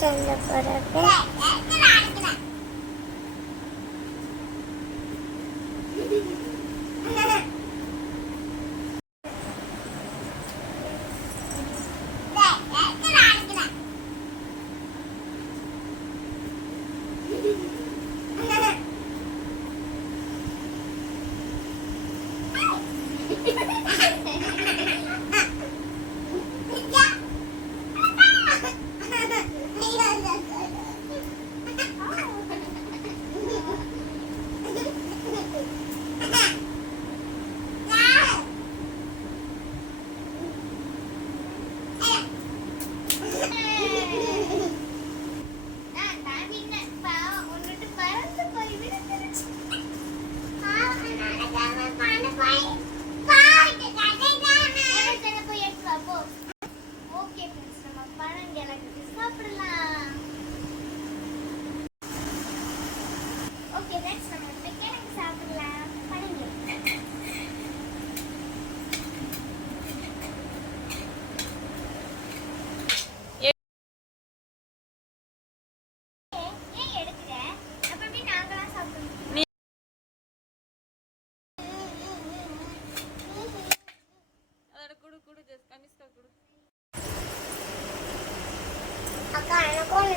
சொல்ல போறது you. அக்கா எனக்கும் ஒரு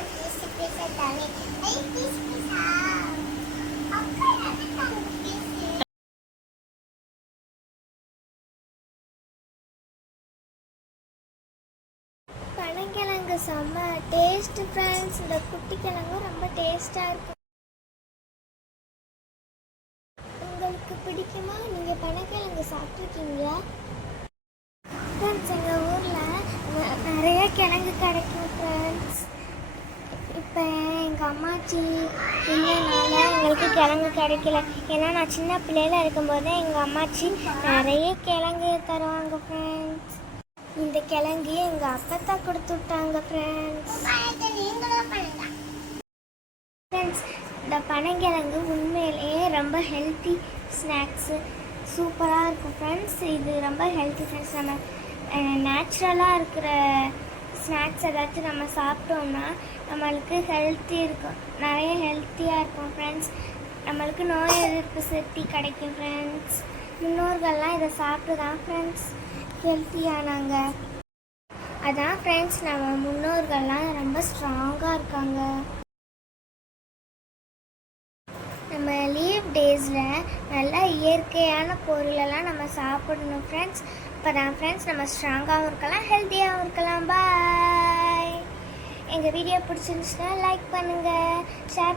பனங்கிழங்கு செம்ம டேஸ்ட் ஃப்ரெண்ட்ஸ் இந்த குட்டி கிழங்கும் ரொம்ப டேஸ்டாக இருக்கும். உங்களுக்கு பிடிக்குமா? நீங்கள் பனங்கிழங்கு சாப்பிட்ருக்கீங்களா ஃப்ரெண்ட்ஸ் எங்கள் ஊரில் நிறைய கிழங்கு கிடைக்கும் ஃப்ரெண்ட்ஸ் எங்கள் இல்லைனால எங்களுக்கு கிழங்கு கிடைக்கல. ஏன்னா நான் சின்ன பிள்ளையில இருக்கும்போது எங்கள் அம்மாச்சி நிறைய கிழங்கு தருவாங்க ஃப்ரெண்ட்ஸ் இந்த கிழங்கு எங்கள் அப்பத்தா கொடுத்து விட்டாங்க ஃப்ரெண்ட்ஸ் ஃப்ரெண்ட்ஸ் இந்த பனங்கிழங்கு உண்மையிலேயே ரொம்ப ஹெல்த்தி ஸ்நாக்ஸு சூப்பராக இருக்கும் ஃப்ரெண்ட்ஸ் இது ரொம்ப ஹெல்த்தி ஃப்ரெண்ட்ஸ் நம்ம நேச்சுரலாக இருக்கிற ஸ்நாக்ஸ் ஏதாச்சும் நம்ம சாப்பிட்டோம்னா நம்மளுக்கு ஹெல்த்தி இருக்கும். நிறைய ஹெல்த்தியாக இருக்கும் ஃப்ரெண்ட்ஸ் நம்மளுக்கு நோய் எதிர்ப்பு சக்தி கிடைக்கும் ஃப்ரெண்ட்ஸ் முன்னோர்கள்லாம் இதை சாப்பிட்டு தான் ஃப்ரெண்ட்ஸ் ஹெல்த்தியானாங்க அதான் ஃப்ரெண்ட்ஸ் நம்ம முன்னோர்கள்லாம் ரொம்ப ஸ்ட்ராங்காக இருக்காங்க. நம்ம லீவ் டேஸில் நல்லா இயற்கையான பொருளெல்லாம் நம்ம சாப்பிடணும் ஃப்ரெண்ட்ஸ் இப்போ தான் ஃப்ரெண்ட்ஸ் நம்ம ஸ்ட்ராங்காகவும் இருக்கலாம் ஹெல்த்தியாகவும் இருக்கலாம் எங்கள் வீடியோ பிடிச்சிருந்துச்சுன்னா லைக் பண்ணுங்கள் ஷேர்